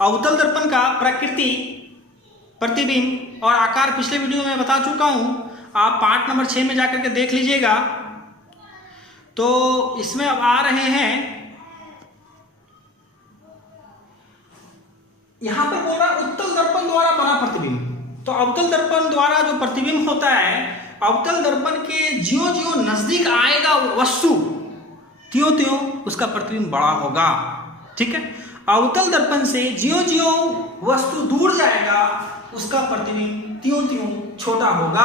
अवतल दर्पण का प्रकृति, प्रतिबिंब और आकार पिछले वीडियो में बता चुका हूं, आप पार्ट नंबर 6 में जाकर के देख लीजिएगा। तो इसमें अब आ रहे हैं, यहां पर बोल रहा उत्तल दर्पण द्वारा बना प्रतिबिंब। तो अवतल दर्पण द्वारा जो प्रतिबिंब होता है, अवतल दर्पण के ज्यों ज्यों नजदीक आएगा वस्तु, त्यों त्यों उसका प्रतिबिंब बड़ा होगा। ठीक है, अवतल दर्पण से ज्यों ज्यों वस्तु दूर जाएगा उसका प्रतिबिंब त्यों त्यों छोटा होगा।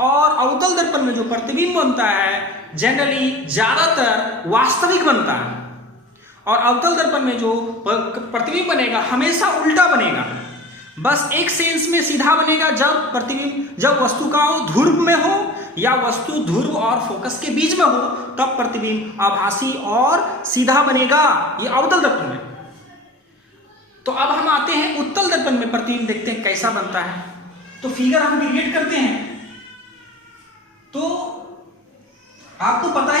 और अवतल दर्पण में जो प्रतिबिंब बनता है जनरली ज्यादातर वास्तविक बनता है, और अवतल दर्पण में जो प्रतिबिंब बनेगा हमेशा उल्टा बनेगा। बस एक सेंस में सीधा बनेगा जब प्रतिबिंब, जब वस्तु का ध्रुव में हो या वस्तु ध्रुव और फोकस के बीच में हो, तब प्रतिबिंब आभासी और सीधा बनेगा, ये अवतल दर्पण में। तो अब हम आते हैं उत्तल दर्पण में, प्रतिबिंब देखते हैं कैसा बनता है। तो फिगर हम क्रिएट करते हैं। तो आपको पता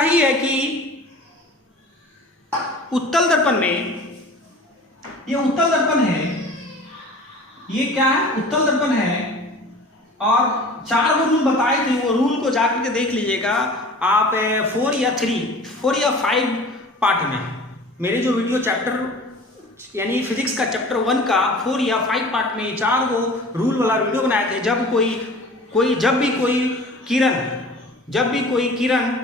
ही है कि उत्तल दर्पण में, ये उत्तल दर्पण है, ये क्या है, उत्तल दर्पण है। और 4 रूल बताए थे, वो रूल को जाकर के देख लीजिएगा आप 4 या 5 पार्ट में। मेरे जो वीडियो चैप्टर यानी फिजिक्स का चैप्टर 1 का 4 या 5 पार्ट में 4 वो रूल वाला वीडियो बनाए थे। जब भी कोई किरण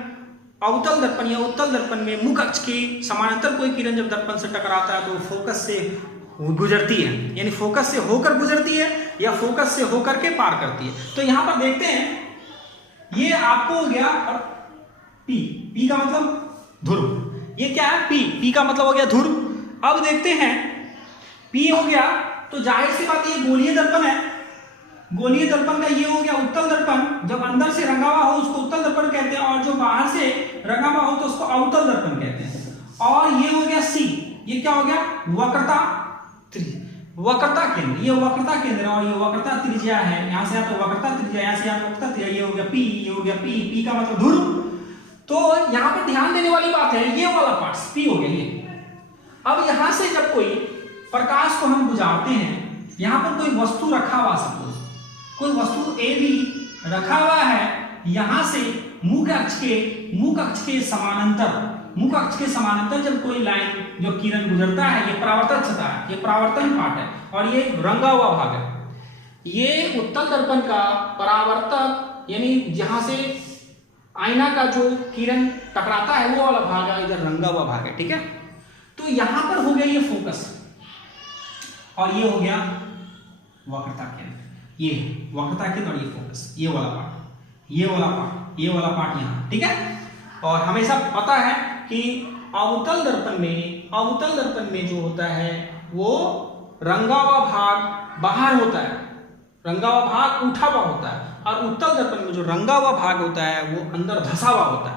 अवतल दर्पण या उत्तल दर्पण में मुख अक्ष के समानांतर कोई किरण जब दर्पण से टकराता है तो फोकस से गुजरती है, यानी फोकस से होकर गुजरती है या फोकस से होकर के पार करती है। तो यहां पर देखते हैं, ये आपको हो गया पी का मतलब ध्रुव। ये क्या है, पी का मतलब हो गया ध्रुव। अब देखते हैं, पी हो गया तो जाहिर सी बात ये गोलीय दर्पण है। गोलीय दर्पण का ये हो गया उत्तल दर्पण। जब अंदर से रंगा हुआ हो उसको उत्तल दर्पण कहते हैं, और जो बाहर से रंगा हुआ हो तो उसको अवतल दर्पण कहते हैं। और ये हो गया सी, ये क्या हो गया, वक्रता केंद्र। ये वक्रता केंद्र और ये वक्रता त्रिज्या है। यहां से आता वक्रता त्रिज्या, यहां से आता वक्रता त्रिज्या। ये हो गया पी, ये हो गया पी का मतलब ध्रुव। तो यहां पर ध्यान देने वाली बात है, ये वाला पार्ट पी हो गया ये। अब यहां से जब कोई प्रकाश को हम गुजारते हैं, यहां पर कोई वस्तु रखा हुआ, सपोज कोई वस्तु ए बी रखा हुआ है, यहां से मुख अक्ष के समानांतर जब कोई लाइन जो किरण गुजरता है, ये परावर्तक सतह है, ये परावर्तन पार्ट है, और ये रंगा हुआ भाग है। ये उत्तल दर्पण का परावर्तक यानी जहां से आईना का जो किरण टकराता है वो वाला भाग है, इधर रंगा हुआ भाग है। ठीक है, तो यहां पर हो गया ये फोकस, और ये हो गया वक्रता केंद्र। ये वक्रता केंद्र और ये फोकस, ये वाला पार्ट यहाँ। ठीक है, और हमेशा पता है कि अवतल दर्पण में जो होता है वो रंगा हुआ भाग बाहर होता है, रंगा हुआ भाग उठा हुआ होता है, और उत्तल दर्पण में जो रंगा हुआ भाग होता है वो अंदर धसा हुआ होता है।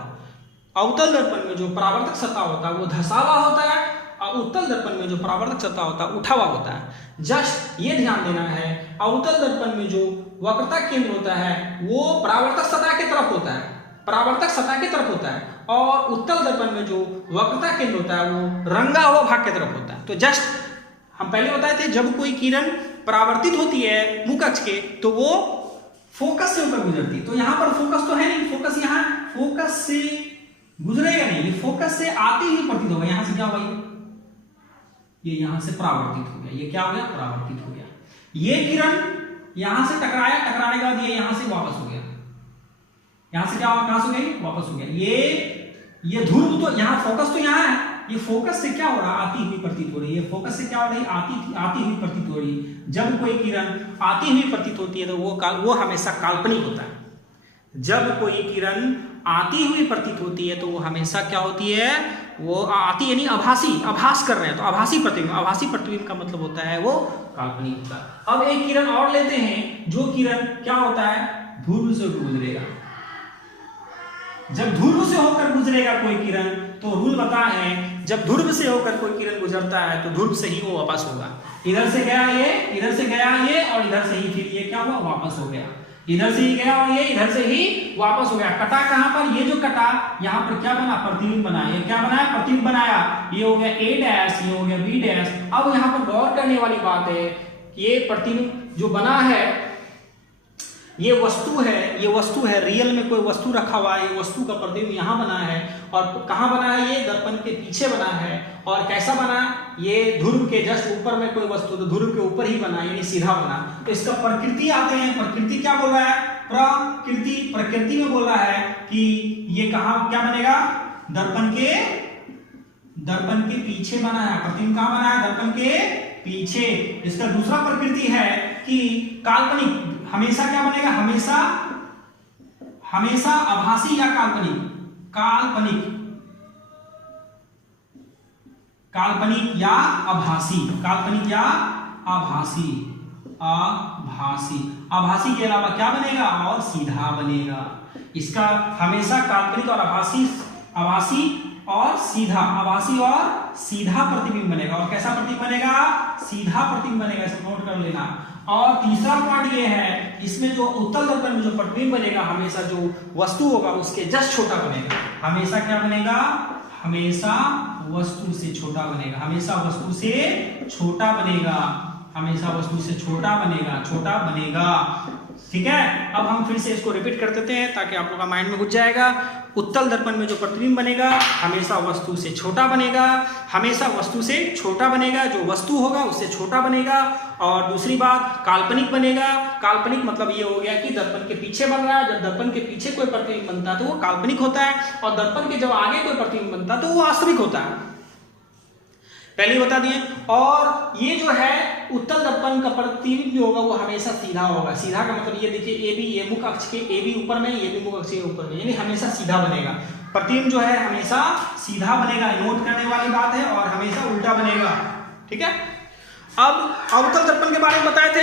अवतल दर्पण में जो परावर्तक सतह होता है वो धसा हुआ होता है, और उत्तल दर्पण में जो परावर्तक सतह होता है उठा हुआ होता है। जस्ट ये ध्यान देना है, अवतल दर्पण में जो वक्रता केंद्र होता है वो परावर्तक सतह की तरफ होता है, और उत्तल दर्पण में जो वक्रता केंद्र होता है वो रंगा हुआ भाग की तरफ होता है। तो जस्ट हम पहले बताए थे, जब कोई किरण परावर्तित होती है मुख अक्ष के तो वो फोकस से होकर गुजरती है। तो यहाँ पर फोकस तो है नहीं, फोकस से गुजरेगा नहीं, ये फोकस से आती ही प्रतीत होगा। यहां से क्या हुआ, ये यहां से परावर्तित हो गया, ये क्या हो गया, परावर्तित हो गया। ये किरण यहां से टकराने के बाद ये यहां से वापस हो गया, यहां से क्या कहां से गई, वापस हो गया। ये ध्रुव तो यहाँ फोकस तो यहाँ है, ये फोकस से क्या हो रहा, आती हुई प्रतीत हो रही है। फोकस से क्या हो रही, आती हुई प्रतीत हो रही है। जब कोई किरण आती हुई प्रतीत होती है तो वो हमेशा काल्पनिक होता है। जब कोई किरण आती हुई प्रतीत होती है तो वो हमेशा क्या होती है, वो आती यानी आभास कर रहे हैं, तो आभासी प्रतिबिंब का मतलब होता है वो काल्पनिक होता है। अब एक किरण और लेते हैं, जो किरण क्या होता है, ध्रुव से गुजरेगा। जब ध्रुव से होकर गुजरेगा कोई किरण तो रूल बता है, जब ध्रुव से होकर कोई किरण गुजरता है तो ध्रुव से ही वो वापस होगा। इधर से गया ये और इधर से ही फिर ये क्या हुआ, वापस हो गया। इधर से ही गया और ये इधर से ही वापस हो गया। कटा कहां पर, ये जो कटा यहां पर क्या बना, प्रतिबिंब बना। ये क्या बनाया, प्रतिबिंब बनाया। ये हो गया ए डैश, ये हो गया बी डैश। अब यहां पर गौर करने वाली बात है, ये प्रतिबिंब जो बना है ये वस्तु है, रियल में कोई वस्तु रखा हुआ है, ये वस्तु का प्रतिबिंब यहाँ बना है। और कहाँ बना है, ये दर्पण के पीछे बना है। और कैसा बना, ये ध्रुव के जस्ट ऊपर में कोई वस्तु, तो ध्रुव के ऊपर ही बना, यानी सीधा बना। तो इसका प्रकृति आते हैं, प्रकृति क्या बोल रहा है, प्रकृति में बोल रहा है कि ये कहाँ क्या बनेगा, दर्पण के पीछे बना है। प्रतिबिंब कहाँ बना है, दर्पण के पीछे। इसका दूसरा प्रकृति है कि काल्पनिक, हमेशा क्या बनेगा, हमेशा आभासी या काल्पनिक या आभासी के अलावा क्या बनेगा, और सीधा बनेगा। इसका हमेशा काल्पनिक और आभासी और सीधा प्रतिबिंब बनेगा। और कैसा प्रतिबिंब बनेगा, सीधा प्रतिबिंब बनेगा, इसे नोट कर लेना। और तीसरा पॉइंट ये है, इसमें जो उत्तल दर्पण में जो प्रतिबिंब बनेगा, हमेशा जो वस्तु होगा उसके जस्ट छोटा बनेगा। हमेशा क्या बनेगा, हमेशा वस्तु से छोटा बनेगा, छोटा बनेगा। ठीक है, अब हम फिर से इसको रिपीट कर देते हैं ताकि आप लोग का माइंड में घुस जाएगा। उत्तल दर्पण में जो प्रतिबिंब बनेगा हमेशा वस्तु से छोटा बनेगा, जो वस्तु होगा उससे छोटा बनेगा। और दूसरी बात, काल्पनिक बनेगा। काल्पनिक मतलब ये हो गया कि दर्पण के पीछे बन रहा है। जब दर्पण के पीछे कोई प्रतिबिंब बनता है तो वो काल्पनिक होता है, और दर्पण के जब आगे कोई प्रतिबिंब बनता है तो वो वास्तविक होता है। पहले ही बता दिए। और ये जो है उत्तल दर्पण का प्रतिबिंब जो होगा वो हमेशा सीधा होगा। सीधा का मतलब ये देखिए, ए बी, ये मुख अक्ष के ए बी ऊपर में, ये भी मुख अक्ष के ऊपर में, यानी हमेशा सीधा बनेगा। प्रतिबिंब जो है हमेशा सीधा बनेगा, नोट करने वाली बात है, और हमेशा उल्टा बनेगा। ठीक है, अब अवतल दर्पण के बारे में बताए थे।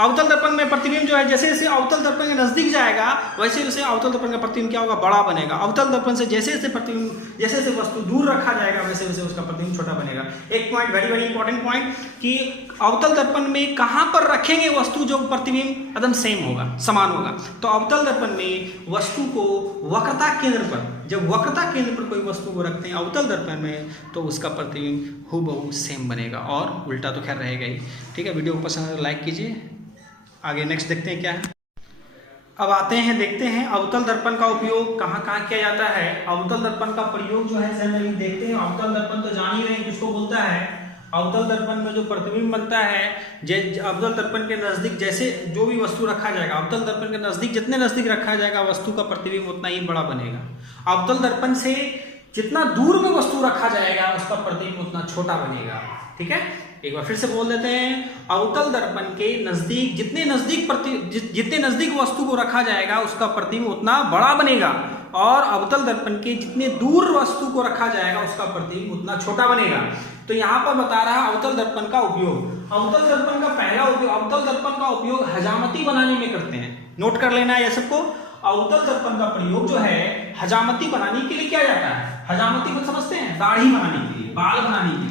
अवतल दर्पण में प्रतिबिंब जो है जैसे जैसे अवतल दर्पण के नजदीक जाएगा वैसे वैसे अवतल दर्पण का प्रतिबिंब क्या होगा, बड़ा बनेगा। अवतल दर्पण से जैसे जैसे वस्तु दूर रखा जाएगा वैसे वैसे उसका प्रतिबिंब छोटा बनेगा। एक point, very very important point, कि अवतल दर्पण में कहां पर रखेंगे वस्तु जो प्रतिबिंब एकदम सेम होगा, समान होगा। तो अवतल दर्पण में वस्तु को वक्रता केंद्र पर, जब वक्रता केंद्र पर कोई वस्तु को रखते हैं अवतल दर्पण में, तो उसका प्रतिबिंब हूबहू सेम बनेगा, और उल्टा तो खैर रहेगा ही। ठीक है, वीडियो को पसंद है लाइक कीजिए। आगे नेक्स्ट देखते हैं क्या है। अब आते हैं, देखते हैं अवतल दर्पण का उपयोग कहाँ कहाँ किया जाता है। अवतल दर्पण का प्रयोग जो है जनरली देखते हैं। अवतल दर्पण तो जान ही रहे हैं किसको बोलता है। अवतल दर्पण में जो प्रतिबिंब बनता है, अवतल दर्पण के नजदीक जैसे जो भी वस्तु रखा जाएगा, अवतल दर्पण के नजदीक जितने नजदीक रखा जाएगा वस्तु का प्रतिबिंब उतना ही बड़ा बनेगा। अवतल दर्पण से जितना दूर में वस्तु रखा जाएगा उसका प्रतिबिंब उतना छोटा बनेगा। ठीक है, एक बार फिर से बोल देते हैं। अवतल दर्पण के नजदीक जितने नजदीक वस्तु को रखा जाएगा उसका प्रतिबिंब उतना बड़ा बनेगा, और अवतल दर्पण के जितने दूर वस्तु को रखा जाएगा उसका प्रतिबिंब उतना छोटा बनेगा। तो यहाँ पर बता रहा है अवतल दर्पण का उपयोग। अवतल दर्पण का पहला उपयोग, अवतल दर्पण का उपयोग हजामती बनाने में करते हैं। नोट कर लेना है ये सबको। अवतल दर्पण का प्रयोग जो है हजामती बनाने के लिए किया जाता है। हजामती को समझते हैं, दाढ़ी बनाने के लिए, बाल बनाने के लिए।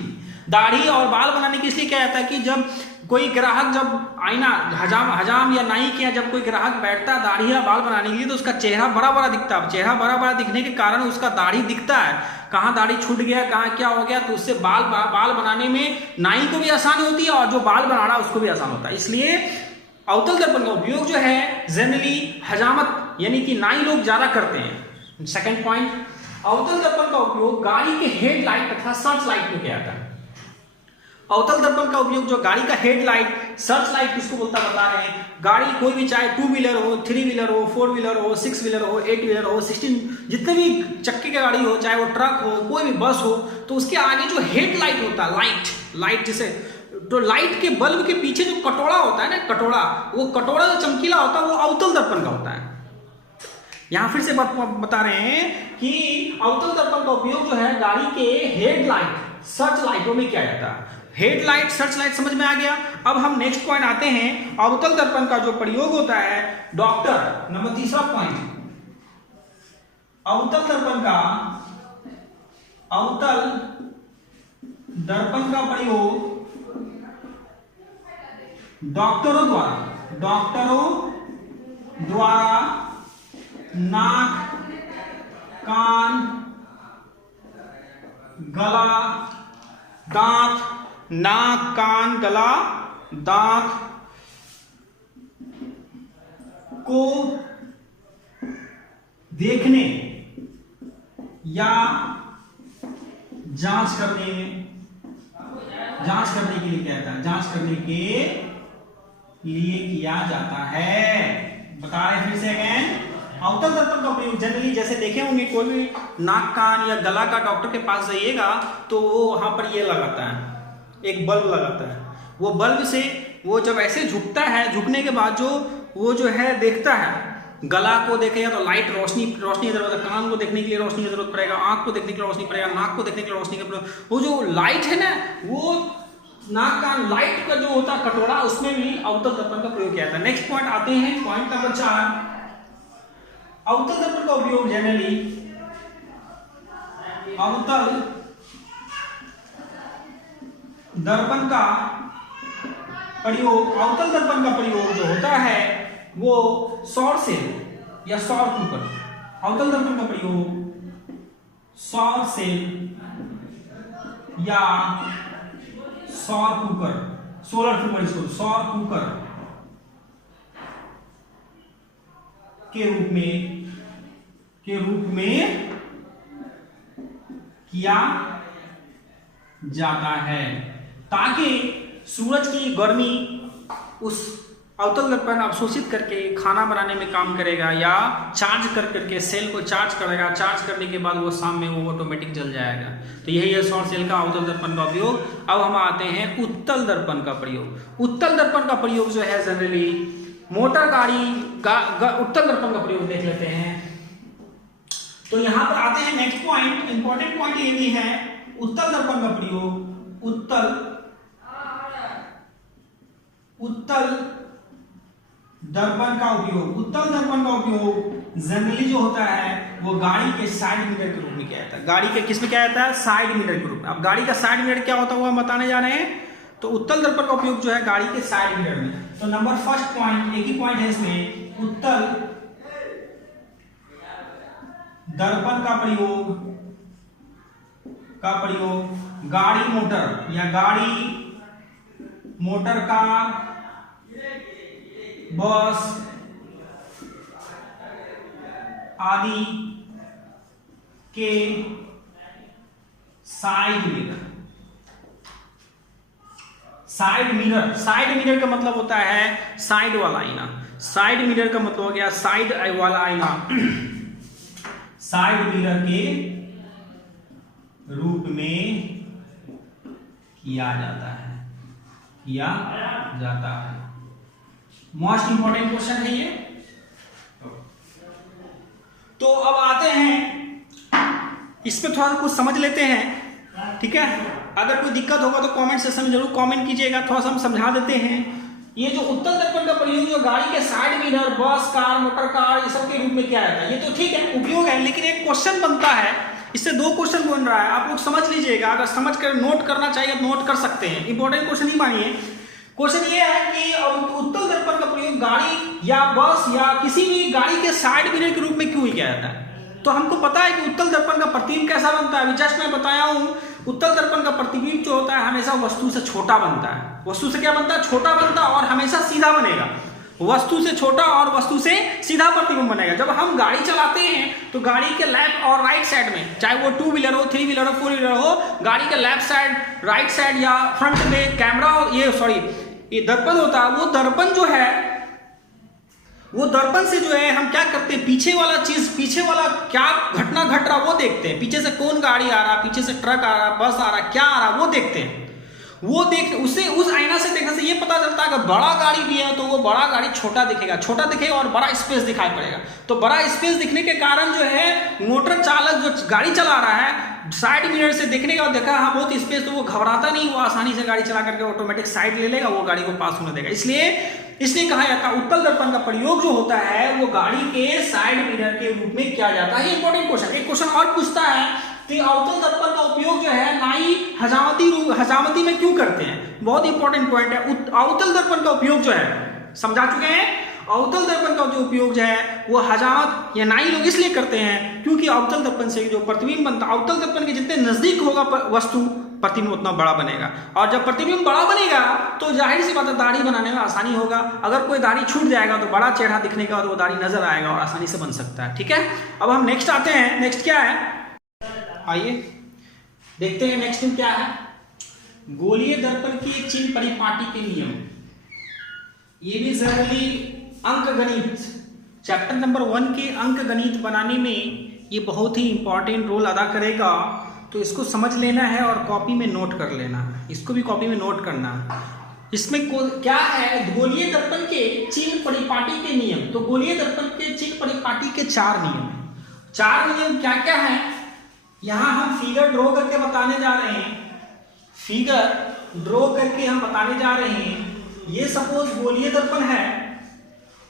दाढ़ी और बाल बनाने के इसलिए क्या जाता है कि जब कोई ग्राहक, जब आईना हजाम या नाई के यहाँ जब कोई ग्राहक बैठता है दाढ़ी या बाल बनाने के लिए, तो उसका चेहरा बड़ा बड़ा दिखता है। चेहरा बड़ा बड़ा दिखने के कारण उसका दाढ़ी दिखता है, कहाँ दाढ़ी छूट गया, कहाँ क्या हो गया, तो उससे बाल बनाने में नाई को भी आसानी होती है और जो बाल बना रहा है उसको भी आसान होता है। इसलिए अवतल दर्पण का उपयोग जो है जनरली हजामत यानी कि नाई लोग ज्यादा करते हैं। सेकंड पॉइंट, अवतल दर्पण का उपयोग गाड़ी के हेडलाइट तथा सर्च लाइट में किया जाता है। अवतल दर्पण का उपयोग जो गाड़ी का हेडलाइट, सर्च लाइट किसको बोलता बता रहे हैं। गाड़ी कोई भी, चाहे 2 व्हीलर हो, 3 व्हीलर हो, 4 व्हीलर हो, 6 व्हीलर हो, 8 व्हीलर हो, 16 जितने भी चक्के की गाड़ी हो, चाहे वो ट्रक हो, कोई भी बस हो, तो उसके आगे जो हेडलाइट होता है, लाइट जैसे, तो लाइट के बल्ब के पीछे जो कटोरा होता है ना, वो कटोरा जो चमकीला होता है वो अवतल दर्पण का होता है। यहां फिर से बता रहे हैं कि अवतल दर्पण का उपयोग जो है गाड़ी के हेडलाइट, सर्च लाइटों में किया जाता है। हेडलाइट, सर्च लाइट समझ में आ गया। अब हम नेक्स्ट पॉइंट आते हैं। अवतल दर्पण का जो प्रयोग होता है डॉक्टर, नंबर तीसरा पॉइंट, अवतल दर्पण का प्रयोग डॉक्टरों द्वारा नाक, कान, गला, दांत, नाक, कान, गला, दांत को देखने या जांच करने के लिए कहता है, जांच करने के लिए किया जाता है। बता रहे फिर से अगेन, अवतल दर्पण का प्रयोग जनरली जैसे देखे होंगे, कोई भी नाक, कान या गला का डॉक्टर के पास जाइएगा तो वो वहां पर ये लगाता है, एक बल्ब लगाता है। वो बल्ब से वो जब ऐसे झुकता है, झुकने के बाद वो जो है देखता है, गला को देखेगा तो लाइट रोशनी की जरूरत है, कान को देखने के लिए रोशनी की जरूरत पड़ेगा, आंख को देखने के लिए रोशनी पड़ेगा, नाक को देखने के लिए रोशनी की जरूरत। वो जो लाइट है ना, वो नाक, कान, लाइट का जो होता है कटोरा, उसमें भी अवतल दर्पण का प्रयोग किया जाता है। नेक्स्ट पॉइंट आते हैं, पॉइंट नंबर 4। अवतल दर्पण का उपयोग जनरली अवतल दर्पण का प्रयोग जो होता है वो सौर सेल या सौर कुकर। अवतल दर्पण का प्रयोग सौर सेल या सौर कुकर, सोलर कुकर, इसको सौर कुकर के रूप में किया जाता है, ताकि सूरज की गर्मी उस अवतल दर्पण अवशोषित करके खाना बनाने में काम करेगा, या चार्ज करके सेल को चार्ज करेगा, चार्ज करने के बाद वो शाम में वो ऑटोमेटिक जल जाएगा। तो यही है सौर सेल का अवतल दर्पण का उपयोग। अब हम आते हैं उत्तल दर्पण का प्रयोग। उत्तल दर्पण का प्रयोग जो है जनरली मोटर गाड़ी उत्तल दर्पण का प्रयोग देख लेते हैं। तो यहां पर आते हैं नेक्स्ट पॉइंट, इंपॉर्टेंट पॉइंट ये भी है, उत्तल दर्पण का प्रयोग, उत्तल दर्पण का उपयोग जनरली जो होता है वो गाड़ी के साइड मिरर के रूप में किया जाता है। गाड़ी के किस में किया जाता है? साइड मिरर के रूप में। अब गाड़ी का साइड मिरर क्या होता है वो हम बताने जा रहे हैं। तो उत्तल दर्पण का उपयोग जो है गाड़ी के साइड मिरर में। तो नंबर फर्स्ट पॉइंट, एक ही पॉइंट है इसमें, उत्तल दर्पण का प्रयोग गाड़ी मोटर या गाड़ी मोटर कार, बस आदि के साइड मिरर का मतलब होता है साइड वाला आईना। साइड मिरर का मतलब हो गया साइड वाला आईना। साइड मिरर के रूप में किया जाता है। मोस्ट इंपॉर्टेंट क्वेश्चन है ये। तो अब आते हैं इस पे थोड़ा कुछ समझ लेते हैं, ठीक है। अगर कोई दिक्कत होगा तो कमेंट सेक्शन में जरूर कमेंट कीजिएगा, थोड़ा सा हम समझा देते हैं। ये जो उत्तल दर्पण का प्रयोग जो गाड़ी के साइड मिरर, बस, कार, मोटर कार, ये सब के रूप में किया जाता है, ये तो ठीक है, उपयोग है। लेकिन एक क्वेश्चन बनता है, इससे 2 क्वेश्चन बन रहा है, आप लोग समझ लीजिएगा। अगर समझ कर नोट करना चाहिए तो नोट कर सकते हैं, इंपॉर्टेंट क्वेश्चन ही मानिए। क्वेश्चन ये है कि उत्तल दर्पण का प्रयोग गाड़ी या बस या किसी भी गाड़ी के साइड मिरर के रूप में क्यों किया जाता है? तो हमको पता है कि उत्तल दर्पण का प्रतिबिंब कैसा बनता है। अभी जस्ट मैं बताया हूं, उत्तल दर्पण का प्रतिबिंब जो होता है हमेशा वस्तु से छोटा बनता है। वस्तु से क्या बनता है? छोटा बनता है और हमेशा सीधा बनेगा। वस्तु से छोटा और वस्तु से सीधा प्रतिबिंब बनेगा। जब हम गाड़ी चलाते हैं तो गाड़ी के लेफ्ट और राइट साइड में, चाहे वो 2 व्हीलर हो, 3 व्हीलर हो, 4 व्हीलर हो, गाड़ी के लेफ्ट साइड, राइट साइड या फ्रंट में कैमरा, ये दर्पण होता है। वो दर्पण जो है, वो दर्पण से जो है हम क्या करते हैं, पीछे वाला क्या घटना घट रहा वो देखते हैं। पीछे से कौन गाड़ी आ रहा, पीछे से ट्रक आ रहा, बस आ रहा, क्या आ रहा वो देखते हैं। उससे उस आईना से देखने से ये पता चलता है कि बड़ा गाड़ी भी है तो वो बड़ा गाड़ी छोटा दिखेगा और बड़ा स्पेस दिखाई पड़ेगा। तो बड़ा स्पेस दिखने के कारण जो है मोटर चालक जो गाड़ी चला रहा है, साइड मिरर से देखने के बाद देखा हाँ बहुत स्पेस, तो वो घबराता नहीं, वो आसानी से गाड़ी चला करके ऑटोमेटिक साइड ले लेगा, वो गाड़ी को पास होने देगा। इसलिए कहा जाता है उत्तल दर्पण का प्रयोग जो होता है वो गाड़ी के साइड मिरर के रूप में किया जाता है। Important question. एक क्वेश्चन और पूछता है कि अवतल दर्पण का उपयोग जो है नाई हजामती में क्यों करते हैं? बहुत इंपॉर्टेंट पॉइंट है। अवतल दर्पण का उपयोग जो है, समझा चुके हैं, अवतल दर्पण का जो उपयोग जो है वो हजामत या नाई लोग इसलिए करते हैं क्योंकि अवतल दर्पण से जो प्रतिबिंब बनता है, अवतल दर्पण के जितने नजदीक होगा वस्तु, प्रतिबिंब उतना बड़ा बनेगा। और जब प्रतिबिंब बड़ा बनेगा तो जाहिर सी बात है दाढ़ी बनाने में आसानी होगा। अगर कोई दाढ़ी छूट जाएगा तो बड़ा चेहरा दिखने का, तो वो दाढ़ी नजर आएगा और आसानी से बन सकता है। ठीक है, अब हम नेक्स्ट आते हैं। नेक्स्ट क्या है, आइए देखते हैं नेक्स्ट क्या है। गोलीय दर्पण की एक चिन्ह परिपाटी के नियम। ये भी जनरली अंक गणित चैप्टर नंबर 1 के अंक गणित बनाने में ये बहुत ही इंपॉर्टेंट रोल अदा करेगा, तो इसको समझ लेना है और कॉपी में नोट कर लेना है। इसको भी कॉपी में नोट करना है। इसमें क्या है, गोलीय दर्पण के चिन्ह परिपाटी के नियम। तो गोलीय दर्पण के चिन्ह परिपाटी के 4 नियम हैं। 4 नियम क्या क्या है, यहां हम फिगर ड्रॉ करके बताने जा रहे हैं। फिगर ड्रॉ करके हम बताने जा रहे हैं। ये सपोज गोलीय दर्पण है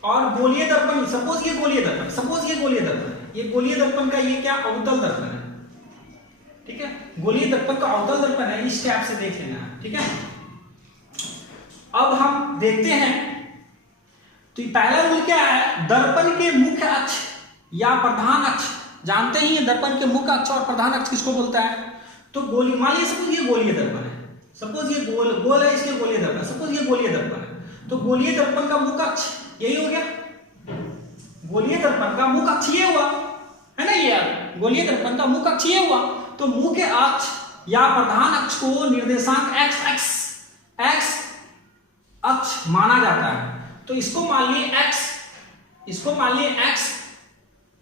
और गोलीय दर्पण, सपोज ये गोलीय दर्पण, सपोज ये गोलीय दर्पण, ये गोलीय दर्पण का ये क्या अवतल दर्पण है। ठीक है, गोलीय दर्पण का अवतल दर्पण है, इस टाइप से देख लेना है। ठीक है, अब हम देखते हैं। तो पहला रूल क्या है, दर्पण के मुख्य अक्ष या प्रधान अक्ष, जानते ही दर्पण के मुख्य अक्ष और प्रधान अक्ष किसको बोलता है। तो गोली, मान लीजिए सपोज ये गोलीय दर्पण है, सपोज ये गोल है, इसलिए गोलीय दर्पण। सपोज ये गोलीय दर्पण है, तो गोलीय दर्पण का मुख्य अक्ष यही हो गया। गोलीय दर्पण का मुख्य अक्ष ये हुआ है ना, ये गोलीय दर्पण का मुख्य अक्ष ये हुआ। तो मुख्य अक्ष या प्रधान अक्ष को निर्देशांक x अक्ष माना जाता है। तो इसको मान लिए x, इसको मान लिए x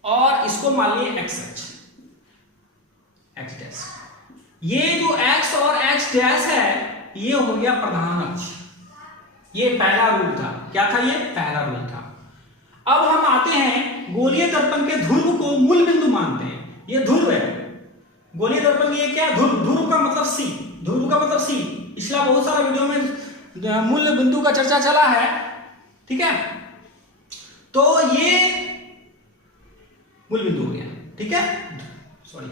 और इसको मान लिए x डैश। ये जो x और x डैश है ये हो गया प्रधान अक्ष। ये पहला रूल था। क्या था, ये पहला रूल था। अब हम आते हैं गोलीय दर्पण के ध्रुव को मूल बिंदु मानते हैं। ये ध्रुव है गोलीय दर्पण की, ये क्या ध्रुव, ध्रुव का मतलब C, ध्रुव का मतलब C। इसलिए बहुत सारा वीडियो में मूल बिंदु का चर्चा चला है। ठीक है, तो ये मूल बिंदु हो गया। ठीक है, सॉरी,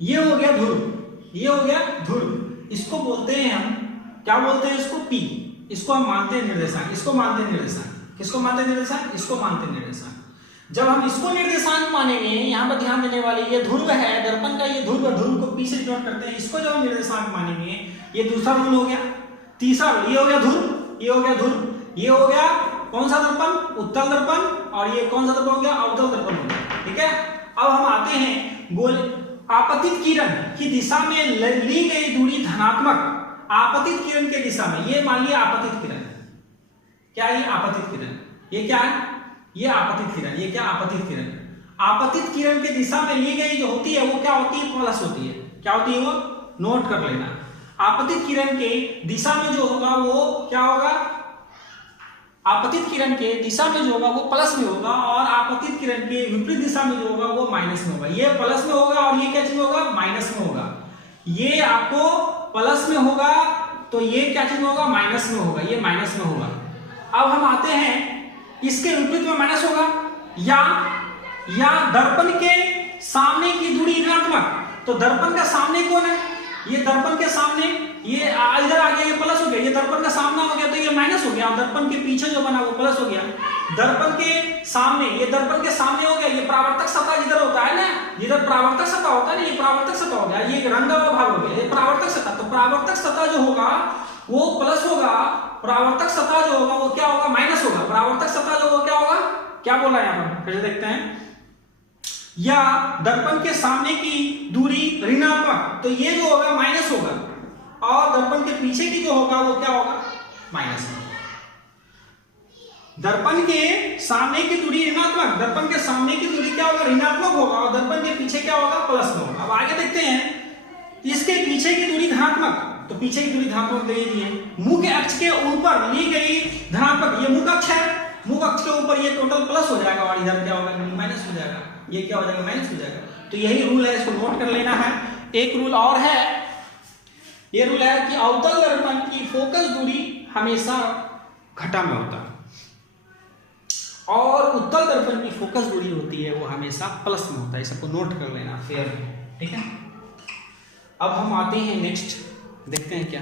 ये हो गया ध्रुव, ये हो गया ध्रुव। इसको बोलते हैं हम, क्या बोलते हैं इसको, P। इसको हम मानते हैं निर्देशांक, इसको मानते हैं निर्देशांक। किसको मानते हैं निर्देशांक, इसको मानते हैं निर्देशांक। जब हम इसको निर्देशांक मानेंगे, यहां पर ध्यान देने वाली, ये ध्रुव है दर्पण का, ये ध्रुव, ध्रुव को P से डिनोट करते हैं। इसको जब हम निर्देशांक मानेंगे, ये दूसरा रूल हो गया। तीसरा रूल, ये हो गया ध्रुव, ये हो गया ध्रुव, ये हो गया कौन सा दर्पण, उत्तल दर्पण, और ये कौन सा दर्पण हो गया, अवतल दर्पण हो गया। ठीक है, अब हम आते हैं गोल आपतित किरण की दिशा में ली गई दूरी धनात्मक, आपतित किरण के दिशा में, ये मान लिया आपतित किरण। क्या है, ये आपतित किरण, ये क्या है, ये आपतित किरण, ये क्या आपतित किरण। आपतित किरण के दिशा में ली गई जो होती है वो क्या होती है, प्लस होती है। क्या होती है वो, नोट कर लेना। आपतित किरण के दिशा में जो होगा वो क्या होगा, आपतित किरण के दिशा में जो होगा वो प्लस में होगा, और आपतित किरण के विपरीत दिशा में जो होगा वो माइनस में होगा। ये प्लस में होगा और ये क्या चीज होगा, माइनस में होगा। ये आपको प्लस में होगा तो ये क्या चीज होगा, माइनस में होगा, ये माइनस में होगा। अब हम आते हैं इसके विपरीत में माइनस होगा, या दर्पण के सामने की दूरी ऋणात्मक। तो दर्पण का सामने कौन है, ये दर्पण के सामने, ये इधर आ गया, ये प्लस हो गया, ये दर्पण का सामना हो गया तो ये माइनस हो गया, दर्पण के पीछे जो बना वो प्लस हो गया। दर्पण के सामने, ये दर्पण के सामने हो गया, ये परावर्तक सतह जिधर होता है ना, जिधर परावर्तक सतह होता है ना, ये परावर्तक सतह हो गया, ये रंगा हुआ भाग हो गया, ये परावर्तक सतह। तो परावर्तक सतह जो होगा वो प्लस होगा, परावर्तक सतह जो होगा वो क्या होगा, माइनस होगा। परावर्तक सतह जो होगा क्या होगा, क्या बोल रहा है यहाँ पर, फिर से देखते हैं। या दर्पण के सामने की दूरी ऋणात्मक, तो ये जो होगा माइनस होगा, और दर्पण के पीछे की जो होगा वो क्या होगा, माइनस होगा। दर्पण के सामने की दूरी ऋणात्मक, दर्पण के सामने की दूरी क्या होगा, ऋणात्मक होगा, और दर्पण के पीछे क्या होगा, प्लस में होगा। अब आगे देखते हैं, इसके पीछे की दूरी धनात्मक, तो पीछे की दूरी धनात्मक दे दी है। मुख्य अक्ष के ऊपर ली गई धनात्मक, ये मुख्य अक्ष है, मुख्य अक्ष के ऊपर ये टोटल प्लस हो जाएगा, और इधर क्या होगा, माइनस हो जाएगा, ये क्या हो जाएगा, माइनस हो जाएगा। तो यही रूल है, इसको नोट कर लेना है। एक रूल और है, ये रूल है कि अवतल दर्पण की फोकस दूरी हमेशा घटा में होता है, और उत्तल दर्पण की फोकस दूरी होती है वो हमेशा प्लस में होता है। सबको नोट कर लेना, फेयर। ठीक है, अब हम आते हैं नेक्स्ट, देखते हैं क्या